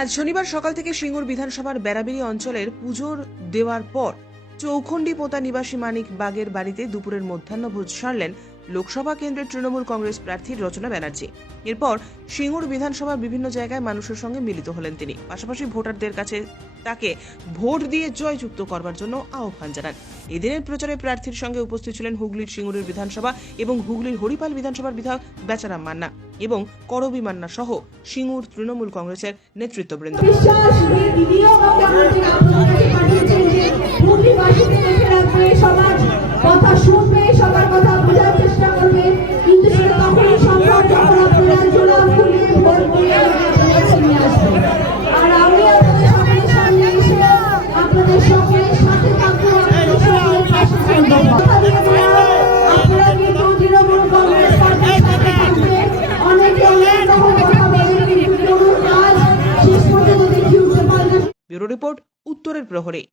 আজ শনিবার সকাল থেকে সিঙ্গুর বিধানসভার বেড়াবেড়ি অঞ্চলের পুজোর দেওয়ার পর চৌখণ্ডী পোতা নিবাসী মানিক বাগের বাড়িতে দুপুরের মধ্যাহ্নভোজ সারলেন লোকসভা কেন্দ্রের তৃণমূল কংগ্রেস প্রার্থী রচনা ব্যানার্জি। এরপর সিঙ্গুর বিধানসভার বিভিন্ন জায়গায় মানুষের সঙ্গে মিলিত হলেন তিনি। পাশাপাশি ভোটারদের কাছে তাকে ভোট দিয়ে জয়যুক্ত করবার জন্য আহ্বান জানান। এদিনের প্রচারে প্রার্থীর সঙ্গে উপস্থিত ছিলেন হুগলির সিঙ্গুরের বিধানসভা এবং হুগলির হরিপাল বিধানসভার বিধায়ক বেচারাম মান্না এবং করবী মান্না সহ সিঙ্গুর তৃণমূল কংগ্রেসের নেতৃত্ববৃন্দ। কথা শুনবে, সবার কথা বোঝার চেষ্টা করবে, কিন্তু সেটা তখনই সম্ভব যখন আপনারা জোড়া ফুলিয়ে ভোট দিয়ে নিয়ে আসবে। আর আমি আপনাদের সকলের সামনে এসে আপনাদের সকলের সাথে থাকবো, আপনাদের সকলের পাশে থাকবো। কথা দিয়ে দিলাম, আপনারা কিন্তু তৃণমূল কংগ্রেস পার্টির সাথে থাকবেন। অনেকে অনেক রকম কথা বলেন, কিন্তু কোনো কাজ শেষ পর্যন্ত দেখিয়ে উঠতে পারবে। ব্যুরো রিপোর্ট, উত্তরের প্রহরী।